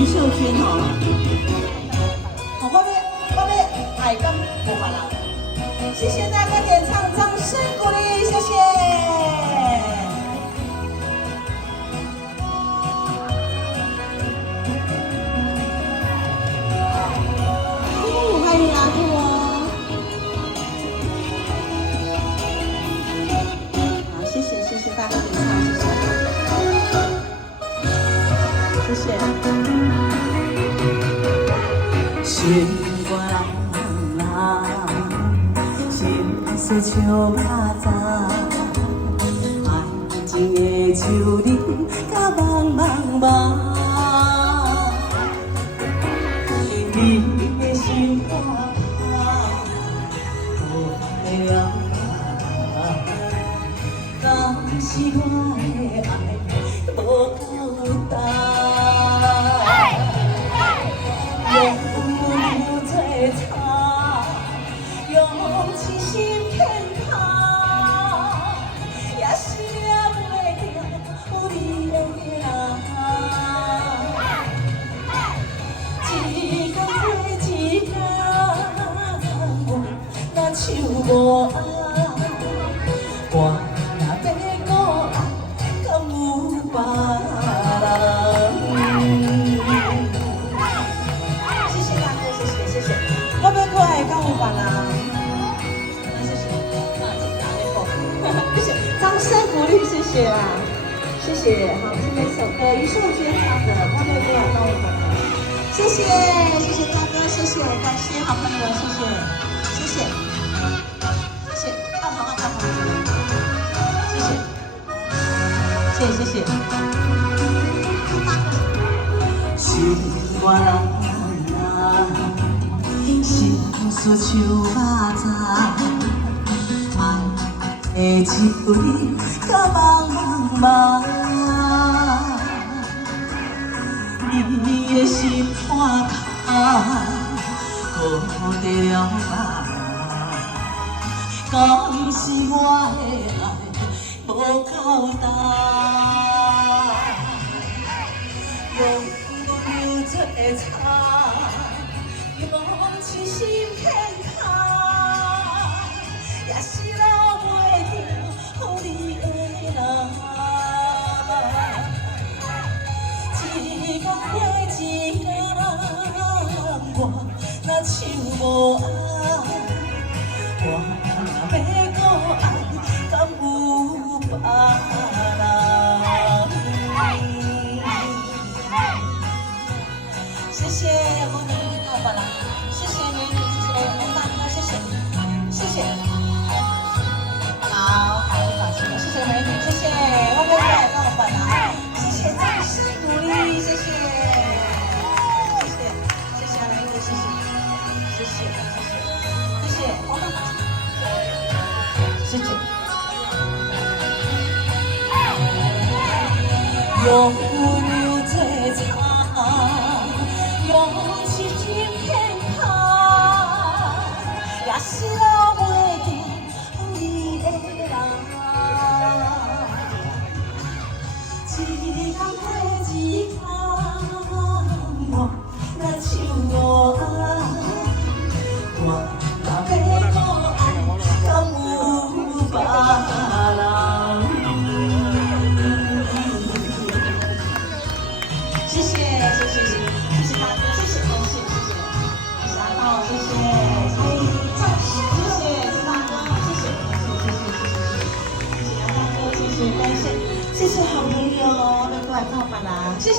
于秀娟哦，我们爱跟无法啦，谢谢大家点唱，掌声鼓励，谢谢。欢迎阿兔哦，好，谢谢大家点唱，谢谢。心肝人，心事像肉粽，爱情的树林甲茫茫茫，你的心肝无了，敢是我的爱无够重？手无爱，我若要搁爱，敢有别人？谢谢大哥，谢谢。我要搁爱，敢有别人？谢谢，掌声鼓励，谢谢啊，谢谢。好，这边一首歌，于秀娟唱的《我要搁爱，敢有别人》。谢谢大哥，谢谢，感谢好朋友，谢谢。谢谢。心肝人，心事像肉粽，爱的树林甲茫茫，你的心肝好得了吗？敢是我的爱无够重？用流做茶，用痴心牵卡，也是留袂住你的人。一天过一天，我若手无爱，我若要搁爱，敢有别人？谢谢我的老板啦，谢谢美女，谢谢王大哥，谢谢。好，感谢，谢谢美女，谢谢我们的老板啦，谢谢掌声鼓励，谢谢美女，谢谢王大哥，谢谢。用流做茶，用痴心牵卡，也是留袂住你的人。一天过一天，我若手无爱，我若要搁爱，敢有别人？谢谢大哥，谢谢感谢，然后谢谢蔡依林，谢谢大哥，谢谢大哥，谢谢感谢，谢谢好朋友，要过来帮我啦，谢谢。